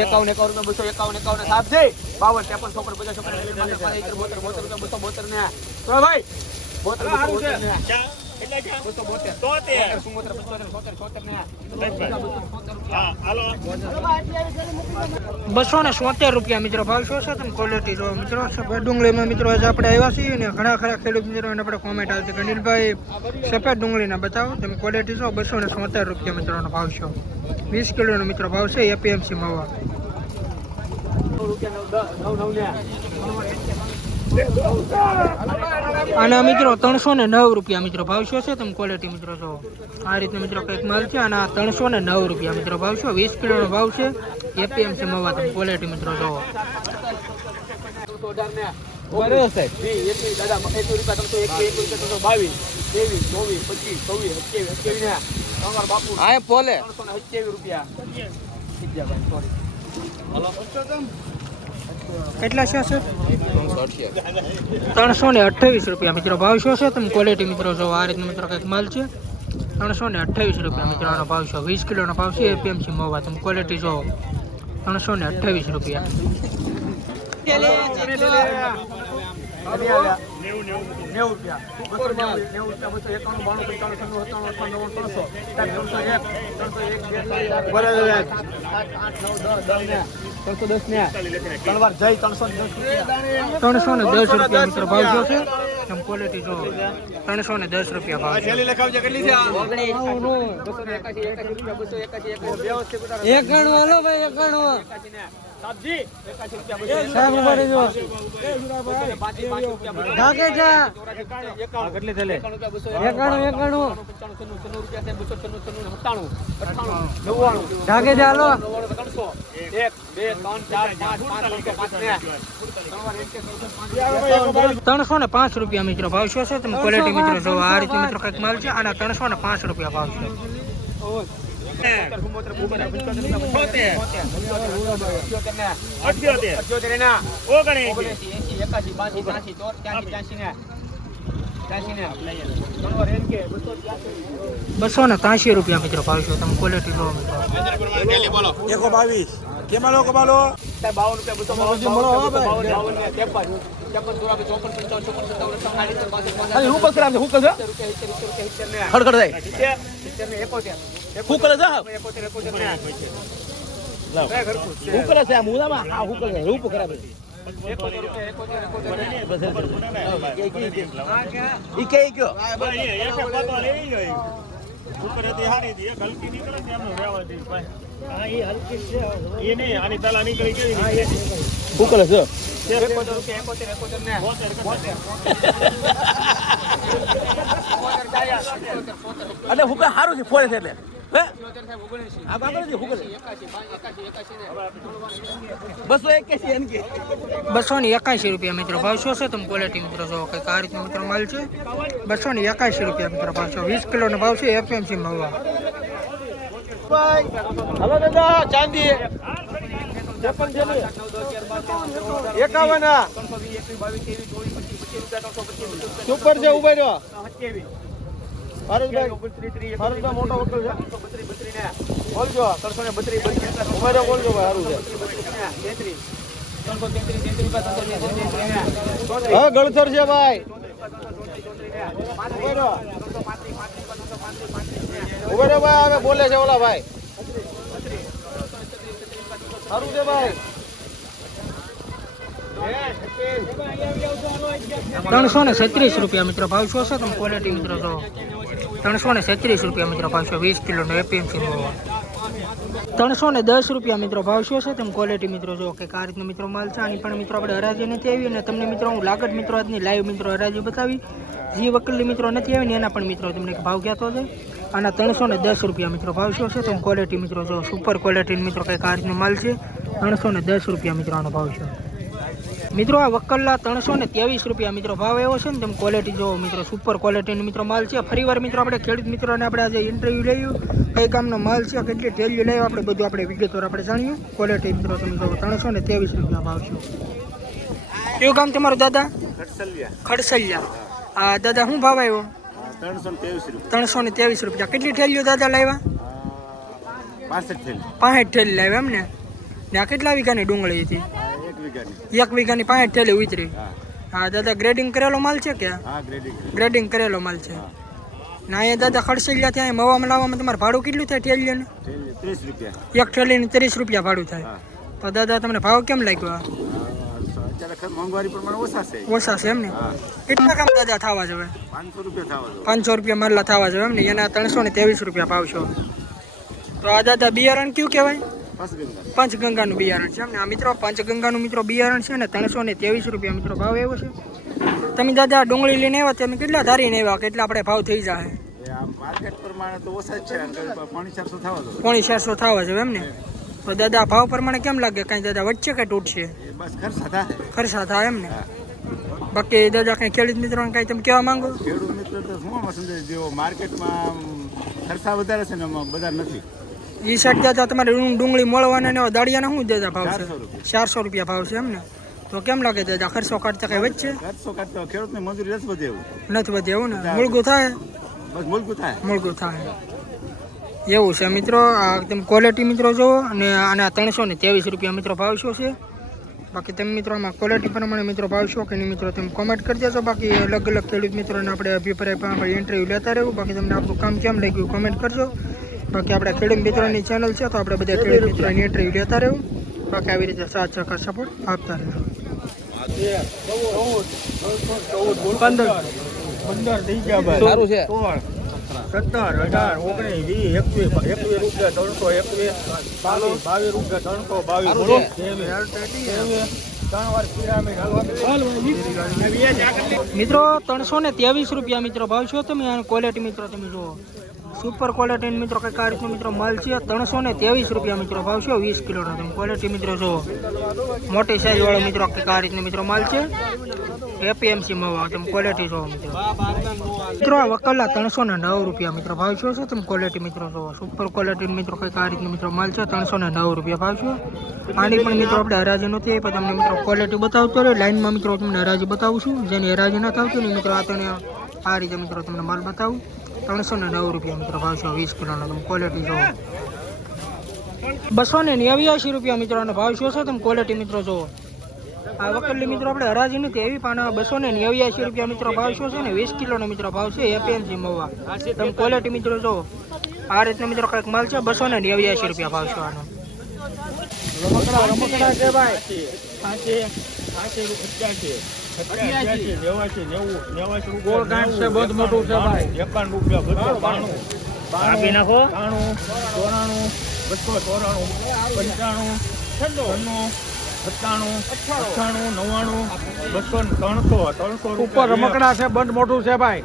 51 51 251 સાહેબ 52 53 54 50 52 ને તો ભાઈ 72 ને ₹270 મિત્રો ભાવ શું છે તમે ક્વોલિટી જો મિત્રો સફેદ ડુંગળીમાં મિત્રો આજે આપણે આવ્યા છીએ ને ઘણા ખરા ખેડૂત મિત્રોને આપણે કોમેન્ટ આવતી કે અનિલભાઈ સફેદ ડુંગળીના બતાવો તમે ક્વોલિટી જો ₹270 મિત્રોનો ભાવ છે 20 કિલોનો મિત્રો ભાવ છે એપીએમસી મવા આના મિત્રો ₹309 મિત્રો ભાવ શું છે તમે ક્વોલિટી મિત્રો જો આ રીતનો મિત્રો કંઈક માલ છે અને ₹309 મિત્રો ભાવ છે 20 કિલોનો ભાવ છે એપીએમસી મવા તમે ક્વોલિટી મિત્રો જો કેટલા છે સર ₹328 મિત્રો ભાવ શું છે તમે ક્વોલિટી મિત્રો જો આ રીતનો મિત્રો કંઈક માલ છે ₹328 મિત્રો આનો ભાવ છે 20 કિલોનો ભાવ છે એપીએમસી મવા તમે ક્વોલિટી જો ₹328 ₹310 મિત્રો ભાવ શું છે તમે ક્વોલિટી જો ₹310 ભાવ ₹305 મિત્રો ભાવ શું છે તમે ક્વોલિટી મિત્રો જો આ રીતે મિત્રો કંઈક માલ છે આના ₹305 ભાવ છે ₹283 મિત્રો ભાવ છે તમે ક્વોલિટી લો મિત્રો 122 કેમાં લોકો બાલો અને હુકર સારું છે ફોરે છે એટલે ₹281 મિત્રો ભાવ શું છે તમે ક્વોલિટી મિત્રો જો કઈક આ રીતનો મિત્રો માલ છે ₹281 મિત્રો ભાવ છે 20 કિલોનો ભાવ છે એપીએમસી મવા હલો દાદા ચાંદી 51 સુપર છે ઉભા રહ્યો ભારતભાઈ મોટો હોટલ છે બોલજો 332 ઉભા રહ્યો બોલજો ભાઈ સારું છે હા ગળસર છે ભાઈ ઉભા રહ્યો ભાઈ હવે બોલે છે ઓલા ભાઈ સારું છે ભાઈ ₹337 મિત્રો ભાવ શું છે તમે ક્વોલિટી મિત્રો જો ₹337 મિત્રો ભાવ છે 20 કિલોનો એપીએમસી ₹310 મિત્રો ભાવ શું છે તમે ક્વોલિટી મિત્રો જો કે આ રીતનો મિત્રો માલ છે આની પણ મિત્રો આપણે હરાજી નથી આવી અને તમને મિત્રો હું લાગત મિત્રો આજની લાઈવ મિત્રો હરાજી બતાવી જે વકીલ મિત્રો નથી આવી ને એના પણ મિત્રો તમને ભાવ કહેતો છે આના ₹310 મિત્રો ભાવ શું છે તમે ક્વોલિટી મિત્રો જો સુપર ક્વોલિટી મિત્રો કંઈક આ રીતનો માલ છે ₹310 મિત્રો આનો ભાવ છે મિત્રો આ વકલના ₹323 મિત્રો ભાવ એવો છે ને તમે ક્વોલિટી જો મિત્રો સુપર ક્વોલિટીનો મિત્રો માલ છે ફરીવાર મિત્રો આપણે ખેડૂત મિત્રોને આપણે આજે ઇન્ટરવ્યુ લઈએ કઈ કામનો માલ છે કેટલી ટેલ્યુ લેવા આપણે બધું આપણે વિગતવાર આપણે જાણીએ ક્વોલિટી મિત્રો તમે જો ₹323 ભાવ છે કયું કામ તમારું દાદા ખડસલિયા દાદા શું ભાવ આવ્યો ₹323 કેટલી ઠેલીઓ દાદા લાવ્યા 65 ઠેલી લાવ્યા એમ ને ને આ કેટલા વીઘાની ડુંગળી હતી? 1 વીઘાની. 1 વીઘાની 5 થેલી ઉતરી. હા હા દાદા, ગ્રેડિંગ કરેલો માલ છે કે? હા ગ્રેડિંગ. ગ્રેડિંગ કરેલો માલ છે. ને અહીંયા દાદા ખડસેલિયા ત્યાં મવામાં લાવવામાં તમારે ભાડું કેટલું થાય ઠેલીને? 30 રૂપિયા. એક ઠેલીને 30 રૂપિયા ભાડું થાય. હા. તો દાદા તમને ભાવ કેમ લાગ્યો? અત્યારે ખર મોંઘવારી પ્રમાણે ઓછા છે. ઓછા છે એમ ને? હા કેટલા કામ દાદા થવા જોઈએ? 500 રૂપિયા થવા દો. 500 રૂપિયા મારલા થવા જોઈએ એમ ને? એના 323 રૂપિયા ભાવ છો. તો આ દાદા બિયારણ કયું કહેવાય? પંચગંગા. પંચગંગાનું બિયારણ છે એમ ને? આ મિત્રો પંચગંગાનું મિત્રો બિયારણ છે ને 323 રૂપિયા મિત્રો ભાવ એવો છે. તમે દાદા ડુંગળી લઈને આવ્યા તમે કેટલા ધારીને આવ્યા? કેટલા આપણે ભાવ થઈ જાય? એ આ માર્કેટ પ્રમાણે તો ઓછા જ છે. 450 થવા દો. 450 થવા જોઈએ એમ ને? તો દાદા ભાવ પ્રમાણે કેમ લાગે? કાંઈ દાદા વચ્ચે કે તૂટશે? એ બસ ખર્ચા થાય. ખર્ચા થાય એમ ને? હા. બાકી દાદા કંઈ ખેડૂત મિત્રોને કાંઈ તમે કહેવા માંગો? ખેડૂત મિત્ર તો શું સમજે જેવો માર્કેટમાં ખર્ચા વધારે છે ને એમાં બજાર નથી. એ સાઈડ દાદા તમારે ડુંગળી મળવાના ને એવા દાળિયાના શું દાદા ભાવ છે? 400 રૂપિયા. 400 રૂપિયા ભાવ છે એમ ને? તો કેમ લાગે દાદા ખર્ચો કાઢતા કઈ વચ્ચે ખર્ચો કાઢતો ખેડૂતની મજૂરી નથી વધે એવું. નથી વધે એવું ને? મૂળગું થાય? બસ મૂળગું થાય. મૂળગું થાય એવું છે મિત્રો. આ તમે ક્વોલિટી મિત્રો જુઓ અને આના 323 રૂપિયા મિત્રો ભાવ શું છે. બાકી તમે મિત્રો આમાં ક્વોલિટી પ્રમાણે મિત્રો ભાવ શું કે નહીં મિત્રો તમે કોમેન્ટ કરી દેજો. બાકી અલગ અલગ ખેડૂત મિત્રોને આપણે અભિપ્રાય પણ આપણે ઇન્ટરવ્યૂ લેતા રહેવું. બાકી તમને આપણું કામ કેમ લાગ્યું કોમેન્ટ કરજો. બાકી આપણે ખેડૂત મિત્રોની ચેનલ છે તો આપણે બધા ખેડૂત મિત્રોની ઇન્ટરવ્યૂ લેતા રહેવું. બાકી આવી રીતે સાથ સહકાર સપોર્ટ આપતા રહેજો. 15 થઈ ગયા ભાઈ. સારું છે. 17, 18, 19, 20, 21 રૂપિયા 321, 22 રૂપિયા 322. ત્રણ વાર પિરામિડ મિત્રો 323 રૂપિયા મિત્રો ભાવ છો. તમે આ ક્વોલિટી મિત્રો તમે જુઓ સુપર ક્વોલિટી મિત્રો કઈ આ રીતનો મિત્રો માલ છે. 323 રૂપિયા મિત્રો ભાવ છે 20 કિલોનો. તમે ક્વોલિટી મિત્રો જુઓ મોટી સાઈઝ વાળો મિત્રો કઈ આ રીતનો મિત્રો માલ છે. એપીએમસી માં તમે ક્વોલિટી જુઓ મિત્રો. મિત્રો આ વકલા 309 રૂપિયા મિત્રો ભાવ છે. તમે ક્વોલિટી મિત્રો જુઓ સુપર ક્વોલિટી મિત્રો કઈ આ રીતનો મિત્રો માલ છે. 309 રૂપિયા ભાવ છે. આની પણ મિત્રો આપણે હરાજી નથી આવી પણ તમને મિત્રો ક્વોલિટી બતાવતો રહે. લાઈનમાં મિત્રો તમને હરાજી બતાવું છું. જેની હરાજી નથી આવતી ને મિત્રો આ રીતે મિત્રો તમને માલ બતાવું. 309 રૂપિયા મિત્રો ભાવ છે 20 કિલોનો. તમે ક્વોલિટી જુઓ. 289 રૂપિયા મિત્રોનો ભાવ શું છે. તમે ક્વોલિટી મિત્રો જુઓ. આ વકલી મિત્રો આપણે હરાજી નથી એવી પણ 289 રૂપિયા મિત્રો ભાવ શું છે ને 20 કિલોનો મિત્રો ભાવ છે એપીએમસી મવા. તમે ક્વોલિટી મિત્રો જુઓ. આ રીતનો મિત્રો કંઈક માલ છે. 289 રૂપિયા ભાવ છે આનો. રમકડા છે ભાઈ. 80, ગોળ ગાંઠ છે બહુ મોટું છે ભાઈ. 51 રૂપિયા 92, આપી નાખો. 93, 94, 294, 95, 96, 97, 98, 99, 300 ઉપર રમકડા છે બંધ મોટું છે ભાઈ.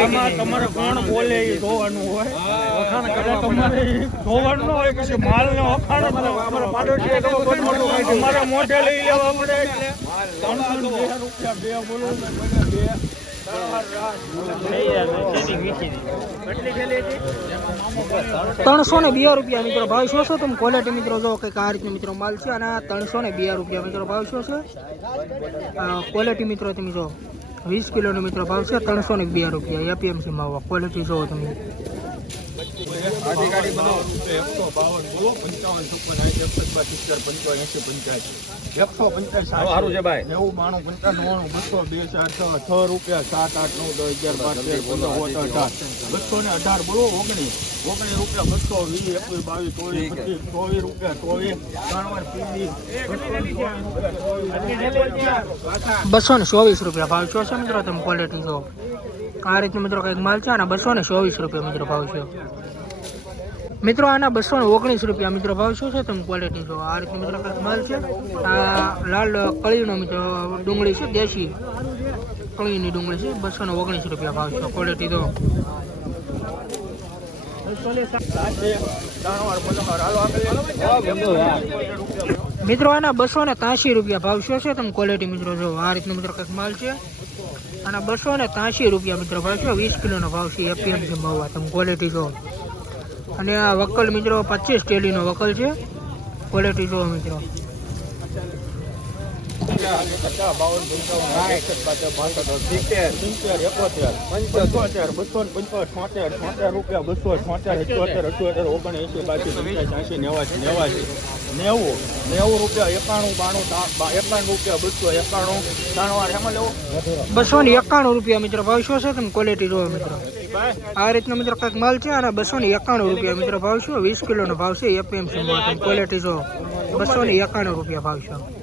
આમાં તમારે કોણ બોલે એ જોવાનું હોય. વખાણ કરે તમારે જોવાનું હોય પછી માલ ને વખાણ અમારે પાડોશી તમારે મોઢે લઈ લેવા પડે. 302 રૂપિયા બે બોલો. 302 રૂપિયા મિત્રો ભાવ શું છે. તમે ક્વોલિટી મિત્રો જો કંઈક આ રીતનો મિત્રો માલ છે. અને 302 રૂપિયા મિત્રો ભાવ શું છે. ક્વોલિટી મિત્રો તમે જો 20 કિલોનો મિત્રો ભાવ છે. 302 રૂપિયા એપીએમસી માં ક્વોલિટી જો તમે. ગાડી બનાવો 152, 55, 56, 57, 85, સારું છે ભાઈ. 90, 95, 95, 200, 6 રૂપિયા 7, 8, 9, 10, 11, 12, 13, 14, 15, 218 બોલો. 19 રૂપિયા 220, 21, 22, 23, 24 રૂપિયા 224 રૂપિયા ભાવ છે મિત્રો. તમે ક્વોલિટી જો આ રીતનો મિત્રો કંઈક માલ છે. આના 224 રૂપિયા મિત્રો ભાવ છે મિત્રો. આના 219 રૂપિયા મિત્રો ભાવ શું છે. તમે ક્વોલિટી જો આ રીતનો મિત્રો કંઈક માલ છે. આ લાલ કળીનો મિત્રો ડુંગળી છે. દેશી કળીની ડુંગળી છે. 219 રૂપિયા ભાવ છે. ક્વોલિટી જો મિત્રો. આના 283 રૂપિયા ભાવ શું છે. તમે ક્વોલિટી મિત્રો જો આ રીતનો મિત્રો કંઈક માલ છે. આના 283 રૂપિયા મિત્રો ભાવ છે. 20 કિલોનો ભાવ છે એપીએમસી મવા. તમે ક્વોલિટી જો. અને આ વકલ મિત્રો 25 ટેલીનો વકલ છે. ક્વોલિટી જો મિત્રો. 52 રૂપિયા 276 રૂપિયા મિત્રો ભાવ શું છે તમે ક્વોલિટી જોવો મિત્રો આ રીતનો મિત્રો કંઈક માલ છે અને 291 રૂપિયા મિત્રો ભાવ શું 20 કિલોનો ભાવ છે એપીએમસી ક્વોલિટી જો 291 રૂપિયા ભાવ છે